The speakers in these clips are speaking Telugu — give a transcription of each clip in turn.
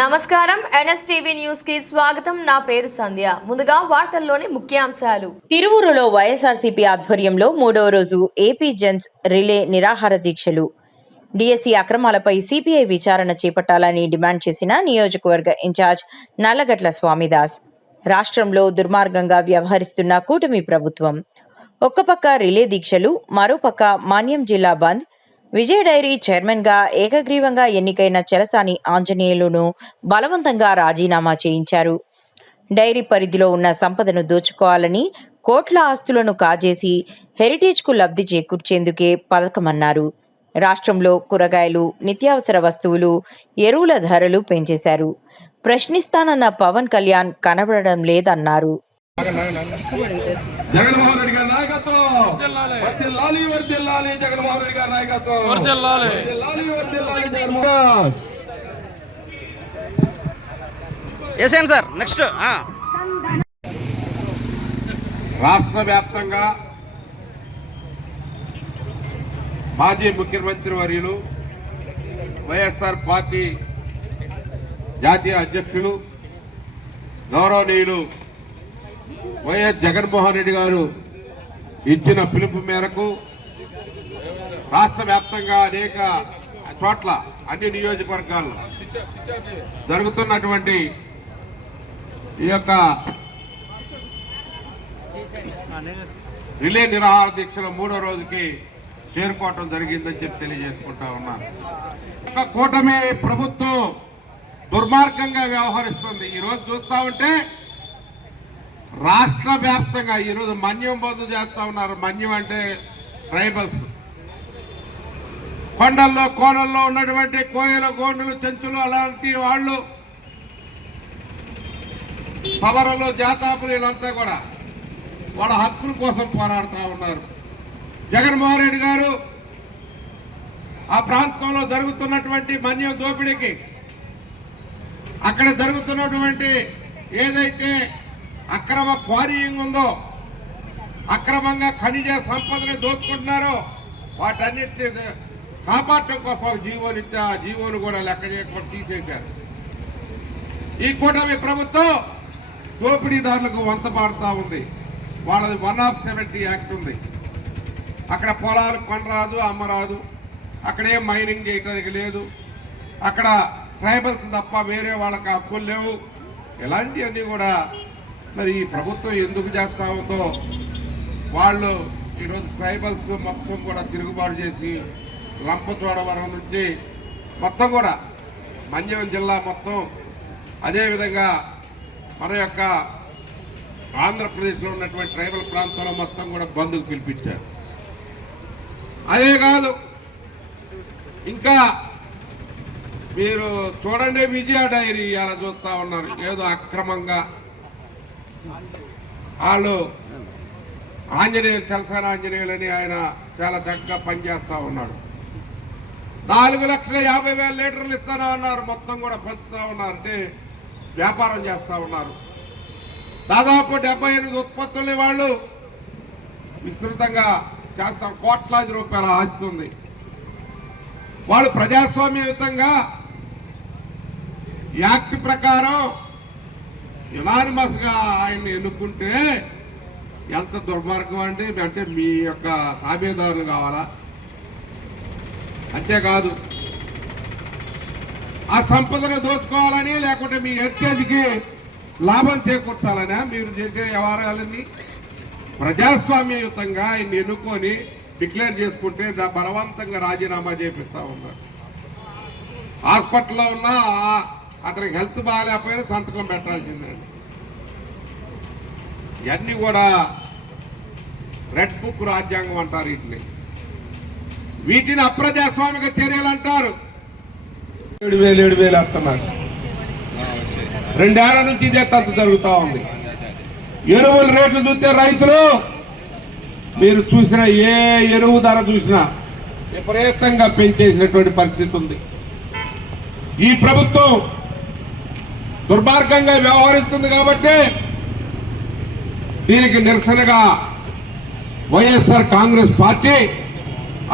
నమస్కారం ఎన్ఎస్టీవీ న్యూస్ కి స్వాగతం. నా పేరు సంధ్య. ముందుగా వార్తల్లోని ముఖ్యాంశాలు. తిరువూరులో వైఎస్ఆర్సీపీ ఆధ్వర్యంలో 3వ రోజు ఏపీ జెన్స్ రిలే నిరాహార దీక్షలు. డిఎస్సి అక్రమాలపై సిపిఐ విచారణ చేపట్టాలని డిమాండ్ చేసిన నియోజకవర్గ ఇన్ఛార్జ్ నల్లగట్ల స్వామిదాస్. రాష్ట్రంలో దుర్మార్గంగా వ్యవహరిస్తున్న కూటమి ప్రభుత్వం. ఒక్కపక్క రిలే దీక్షలు, మరోపక్క మాన్యం జిల్లా బంద్. విజయ డైరీ చైర్మన్ గా ఏకగ్రీవంగా ఎన్నికైన చలసాని ఆంజనేయులును బలవంతంగా రాజీనామా చేయించారు. డైరీ పరిధిలో ఉన్న సంపదను దోచుకోవాలని, కోట్ల ఆస్తులను కాజేసి హెరిటేజ్ కు లబ్ధి చేకూర్చేందుకే పథకమన్నారు. రాష్ట్రంలో కూరగాయలు, నిత్యావసర వస్తువులు, ఎరువుల ధరలు పెంచేశారు. ప్రశ్నిస్తానన్న పవన్ కళ్యాణ్ కనబడడం లేదన్నారు. జగన్మోహన్ రెడ్డి గారి నాయకత్వం వర్ధిల్లాలి, వర్ధిల్లాలి. జగన్మోహన్ రెడ్డి గారి నాయకత్వం వర్ధిల్లాలి, వర్ధిల్లాలి. జగన్మోహన్ ఏసేండి సార్. నెక్స్ట్ రాష్ట్ర వ్యాప్తంగా మాజీ ముఖ్యమంత్రి వర్యులు, వైఎస్ఆర్ పార్టీ జాతీయ అధ్యక్షులు గౌరవనీయులు వైఎస్ జగన్మోహన్ రెడ్డి గారు ఇచ్చిన పిలుపు మేరకు రాష్ట్ర వ్యాప్తంగా అనేక చోట్ల అన్ని నియోజకవర్గాల్లో జరుగుతున్నటువంటి ఈ యొక్క రిలే నిరాహార దీక్షలో 3వ రోజుకి చేరుకోవటం జరిగిందని చెప్పి తెలియజేసుకుంటా ఉన్నాను. కూటమి ప్రభుత్వం దుర్మార్గంగా వ్యవహరిస్తుంది. ఈరోజు చూస్తా ఉంటే రాష్ట్ర వ్యాప్తంగా ఈరోజు మన్యం బంధు చేస్తా ఉన్నారు. మన్యం అంటే ట్రైబల్స్, కొండల్లో కోనల్లో ఉన్నటువంటి కోయలు, గోండులు, చెంచులు అలాంటి వాళ్ళు, సవరలు, జాతాపులు వీళ్ళంతా కూడా వాళ్ళ హక్కుల కోసం పోరాడుతూ ఉన్నారు. జగన్మోహన్ రెడ్డి గారు ఆ ప్రాంతంలో జరుగుతున్నటువంటి మన్యం దోపిడీకి, అక్కడ జరుగుతున్నటువంటి ఏదైతే అక్రమ క్వారీయింగ్ ఉందో, అక్రమంగా ఖనిజ సంపదని దోచుకుంటున్నారో వాటన్నిటిని కాపాడటం కోసం జీవోలు ఇస్తే ఆ జీవోను కూడా లెక్క చేయకుండా తీసేశారు. ఈ కూటమి ప్రభుత్వం దోపిడీదారులకు వంత పాడుతూ ఉంది. వాళ్ళది 170 యాక్ట్ ఉంది. అక్కడ పొలాలు కొనరాదు, అమ్మరాదు, అక్కడేం మైనింగ్ చేయడానికి లేదు, అక్కడ ట్రైబల్స్ తప్ప వేరే వాళ్ళకి హక్కులు లేవు. ఇలాంటివన్నీ కూడా మరి ఈ ప్రభుత్వం ఎందుకు చేస్తా ఉందో, వాళ్ళు ఈరోజు ట్రైబల్స్ మొత్తం కూడా తిరుగుబాటు చేసి రంపచోడవరం నుంచి మొత్తం కూడా మన్యం జిల్లా మొత్తం, అదేవిధంగా మన యొక్క ఆంధ్రప్రదేశ్లో ఉన్నటువంటి ట్రైబల్ ప్రాంతంలో మొత్తం కూడా బంద్కు పిలిపించారు. అదే కాదు, ఇంకా మీరు చూడండి, విజయ డైరీ అలా చూస్తా ఉన్నారు. ఏదో అక్రమంగా వాళ్ళు ఆంజనేయులు, చలసాని ఆంజనేయులని ఆయన చాలా చక్కగా పనిచేస్తా ఉన్నాడు. 4,50,000 లీటర్లు ఇస్తానా ఉన్నారు. మొత్తం కూడా పంచుతా ఉన్నారు. అంటే వ్యాపారం చేస్తా ఉన్నారు. దాదాపు 78 ఉత్పత్తుల్ని వాళ్ళు విస్తృతంగా చేస్తారు. కోట్లాది రూపాయల ఆస్తుంది. వాళ్ళు ప్రజాస్వామ్యయుతంగా యాక్ట్ ప్రకారం యునానిమస్ గా ఆయన్ని ఎన్నుకుంటే ఎంత దుర్మార్గం అండి. అంటే మీ యొక్క తాబేదారులు కావాలా? అంతేకాదు, ఆ సంపదను దోచుకోవాలని, లేకుంటే మీ హెరిటేజ్కి లాభం చేకూర్చాలనే మీరు చేసే వ్యవహారాలన్నీ ప్రజాస్వామ్యయుతంగా ఆయన్ని ఎన్నుకొని డిక్లేర్ చేసుకుంటే బలవంతంగా రాజీనామా చేపిస్తా ఉన్నారు. హాస్పిటల్లో ఉన్నా అతనికి హెల్త్ బాగాలేకపోయినా సంతకం పెట్టాల్సిందండి. ఇవన్నీ కూడా రెడ్ బుక్ రాజ్యాంగం అంటారు. వీటిని అప్రజాస్వామిక చర్యలు అంటారు. 7,000 వేస్తున్నారు. 2 ఏళ్ల నుంచి ఇదే తంతు జరుగుతూ ఉంది. ఎరువుల రేట్లు చూస్తే రైతులు, మీరు చూసిన ఏ ఎరువు ధర చూసినా విపరీతంగా పెంచేసినటువంటి పరిస్థితి ఉంది. ఈ ప్రభుత్వం దుర్మార్గంగా వ్యవహరిస్తుంది కాబట్టి దీనికి నిరసనగా వైఎస్ఆర్ కాంగ్రెస్ పార్టీ,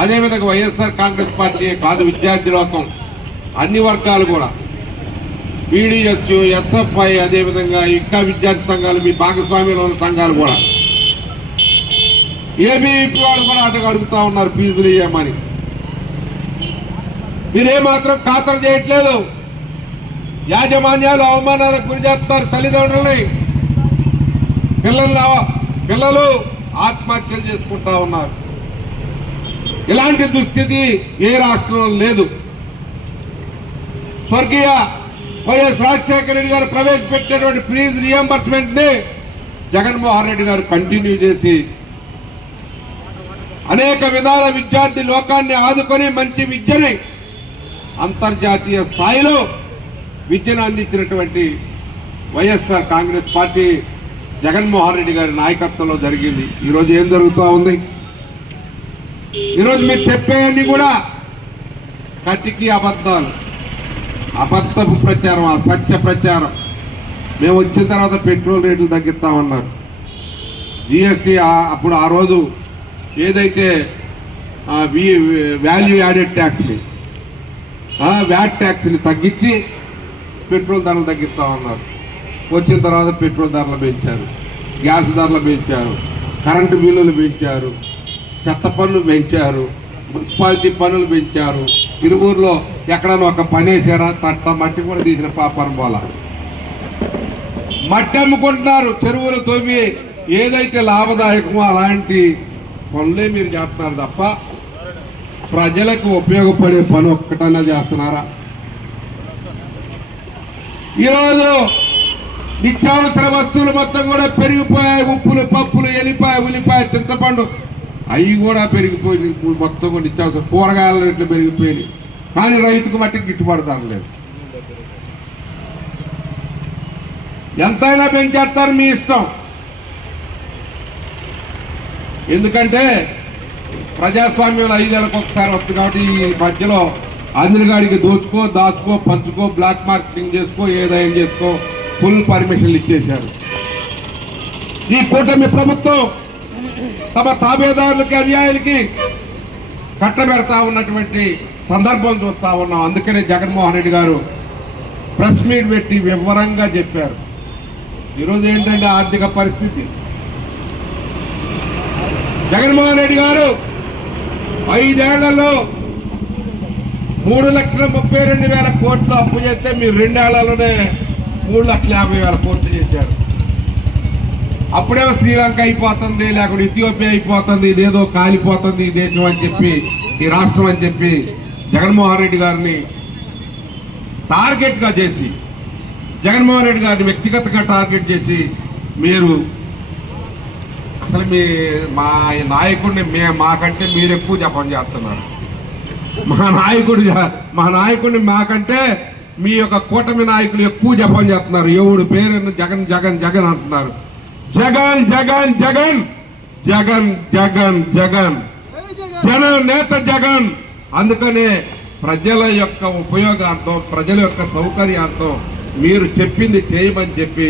అదేవిధంగా వైఎస్ఆర్ కాంగ్రెస్ పార్టీ కాదు, విద్యార్థి లోకం, అన్ని వర్గాలు కూడా పీడిఎస్, ఎస్ఎఫ్ఐ, అదేవిధంగా ఇంకా విద్యార్థి సంఘాలు, మీ భాగస్వామ్యంలో ఉన్న సంఘాలు కూడా ఏబీవీపీ వాళ్ళు కూడా అడుగుతా ఉన్నారు ఫీజులు ఇవ్వమని. మీరేమాత్రం ఖాతరు చేయట్లేదు. యాజమాన్యాలు అవమానాలకు గురి చేస్తున్నారు తల్లిదండ్రులని. పిల్లలు ఆత్మహత్యలు చేసుకుంటా ఉన్నారు. ఇలాంటి దుస్థితి ఏ రాష్ట్రంలో లేదు. స్వర్గీయ వైఎస్ రాజశేఖర రెడ్డి గారు ప్రవేశపెట్టినటువంటి ఫీజు రియంబర్స్మెంట్ ని జగన్మోహన్ రెడ్డి గారు కంటిన్యూ చేసి అనేక విధాల విద్యార్థి లోకాన్ని ఆదుకొని మంచి విద్యని అంతర్జాతీయ స్థాయిలో విద్యను అందించినటువంటి వైఎస్ఆర్ కాంగ్రెస్ పార్టీ జగన్మోహన్ రెడ్డి గారి నాయకత్వంలో జరిగింది. ఈరోజు ఏం జరుగుతూ ఉంది? ఈరోజు మీరు చెప్పేవన్నీ కూడా కటికి అబద్ధాలు, అబద్ధపు ప్రచారం, అసత్య ప్రచారం. మేము వచ్చిన తర్వాత పెట్రోల్ రేట్లు తగ్గిస్తామన్నారు. జిఎస్టీ అప్పుడు ఆ రోజు ఏదైతే వాల్యూ యాడెడ్ ట్యాక్స్ని, వ్యాట్ ట్యాక్స్ని తగ్గించి పెట్రోల్ ధరలు తగ్గిస్తామన్నారు. వచ్చిన తర్వాత పెట్రోల్ ధరలు పెంచారు, గ్యాస్ ధరలు పెంచారు, కరెంటు బిల్లులు పెంచారు, చెత్త పన్నులు పెంచారు, మున్సిపాలిటీ పన్నులు పెంచారు. తిరువూరులో ఎక్కడన్నా ఒక పని వేసారా? తట్ట మట్టి కూడా తీసిన పాపం పోలా. మట్టి అమ్ముకుంటున్నారు. చెరువులు తవ్వి ఏదైతే లాభదాయకమో అలాంటి పనులే మీరు చేస్తున్నారు తప్ప ప్రజలకు ఉపయోగపడే పని ఒక్కటన్నా చేస్తున్నారా? ఈరోజు నిత్యావసర వస్తువులు మొత్తం కూడా పెరిగిపోయాయి. ఉప్పులు, పప్పులు, ఎల్లిపాయ, ఉల్లిపాయ, చింతపండు అవి కూడా పెరిగిపోయింది. మొత్తం కూడా నిత్యావసర కూరగాయల రేట్లు పెరిగిపోయినాయి. కానీ రైతుకు మట్టికి గిట్టుబాటు ధర లేదు. ఎంతైనా పెంచేస్తారు, మీ ఇష్టం. ఎందుకంటే ప్రజాస్వామ్యంలో 5 ఏళ్ళకి ఒకసారి వస్తుంది కాబట్టి ఈ మధ్యలో అందరిగాడికి దోచుకో, దాచుకో, పంచుకో, బ్లాక్ మార్కెటింగ్ చేసుకో, ఏదైనా చేసుకో, ఫుల్ పర్మిషన్లు ఇచ్చేశారు. ఈ కూటమి ప్రభుత్వం తమ తాబేదారులకి, అన్యాయులకి కట్టబెడతా ఉన్నటువంటి సందర్భం చూస్తా ఉన్నాం. అందుకనే జగన్మోహన్ రెడ్డి గారు ప్రెస్ మీట్ పెట్టి వివరంగా చెప్పారు. ఈరోజు ఏంటంటే ఆర్థిక పరిస్థితి. జగన్మోహన్ రెడ్డి గారు 5 ఏళ్లలో 3,32,000 కోట్లు అప్పు చేస్తే మీరు 2 ఏళ్లలోనే 3,50,000 కోట్లు చేశారు. అప్పుడేమో శ్రీలంక అయిపోతుంది, లేకపోతే ఇథియోపియా అయిపోతుంది, ఇదేదో కాలిపోతుంది ఈ దేశం అని చెప్పి, ఈ రాష్ట్రం అని చెప్పి జగన్మోహన్ రెడ్డి గారిని టార్గెట్గా చేసి, జగన్మోహన్ రెడ్డి గారిని వ్యక్తిగతంగా టార్గెట్ చేసి మీరు అసలు మా నాయకుడిని మాకంటే మీరు ఎక్కువ జపం చేస్తున్నారు. మా నాయకుడిని మాకంటే మీ యొక్క కూటమి నాయకులు ఎక్కువ జపం చేస్తున్నారు. ఎవడు పేరు జగన్ జగన్ జగన్ అంటున్నారు. జగన్ జగన్ జగన్ జగన్ జగన్ జగన్ జన నేత జగన్. అందుకనే ప్రజల యొక్క ఉపయోగార్థం, ప్రజల యొక్క సౌకర్యార్థం మీరు చెప్పింది చేయమని చెప్పి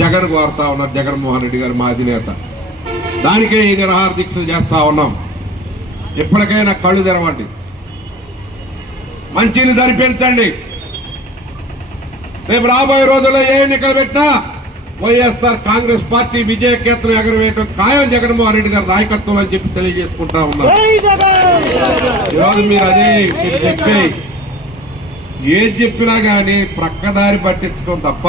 జగన్ కోరుతా ఉన్నారు జగన్మోహన్ రెడ్డి గారు, మా అధినేత. దానికే ఈ నిరాహార దీక్షలు చేస్తా ఉన్నాం. ఎప్పటికైనా కళ్ళు తెరవండి, మంచిని ధరిపించండి. రేపు రాబోయే రోజుల్లో ఏ ఎన్నికలు పెట్టినా వైఎస్ఆర్ కాంగ్రెస్ పార్టీ విజయకేతనం ఎగరవేయడం ఖాయం జగన్మోహన్ రెడ్డి గారి నాయకత్వం అని చెప్పి తెలియజేసుకుంటా ఉన్నారు. ఈరోజు మీరు చెప్పి ఏది చెప్పినా కానీ ప్రక్కదారి పట్టించడం తప్ప,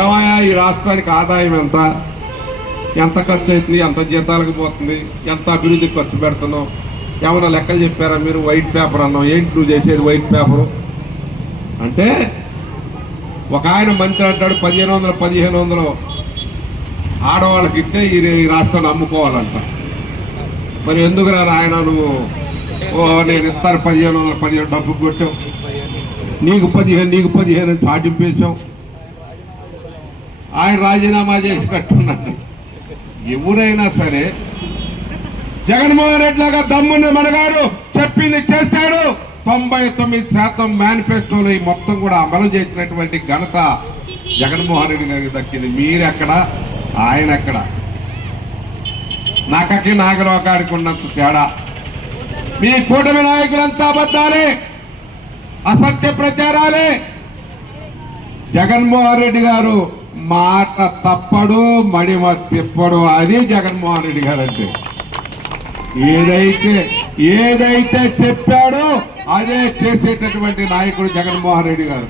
ఏమయ్యా ఈ రాష్ట్రానికి ఆదాయం ఎంత ఖర్చు అవుతుంది, ఎంత జీతాలకు పోతుంది, ఎంత అభివృద్ధికి ఖర్చు పెడుతున్నాం, ఏమైనా లెక్కలు చెప్పారా మీరు? వైట్ పేపర్ అన్నాం. ఏంటి నువ్వు చేసేది వైట్ పేపరు అంటే? ఒక ఆయన మంత్రి అంటాడు 1,500 ఆడవాళ్ళకి ఇస్తే ఈ రాష్ట్రాన్ని అమ్ముకోవాలంట. మరి ఎందుకురా ఆయన నువ్వు నేను ఇస్తాను 1,500 డబ్బు కొట్టావు, నీకు 15 చాటింపేశావు. ఆయన రాజీనామా చేసి కట్టున్నాడు. ఎవరైనా సరే జగన్మోహన్ రెడ్డి లాగా దమ్ముని మనగాడు చెప్పింది చేశాడు. 99% మేనిఫెస్టోలో ఈ మొత్తం కూడా అమలు చేసినటువంటి ఘనత జగన్మోహన్ రెడ్డి గారికి దక్కింది. మీరెక్కడ, ఆయన ఎక్కడ? నాకకి నాగలోకాడికి ఉన్నంత తేడా. మీ కూటమి నాయకులంతా అబద్ధాలే, అసత్య ప్రచారాలే. జగన్మోహన్ రెడ్డి గారు మాట తప్పడు, మడిమ తిప్పడు. అది జగన్మోహన్ రెడ్డి గారు అంటే. ఏదైతే చెప్పాడో అదే చేసేటటువంటి నాయకుడు జగన్మోహన్ రెడ్డి గారు.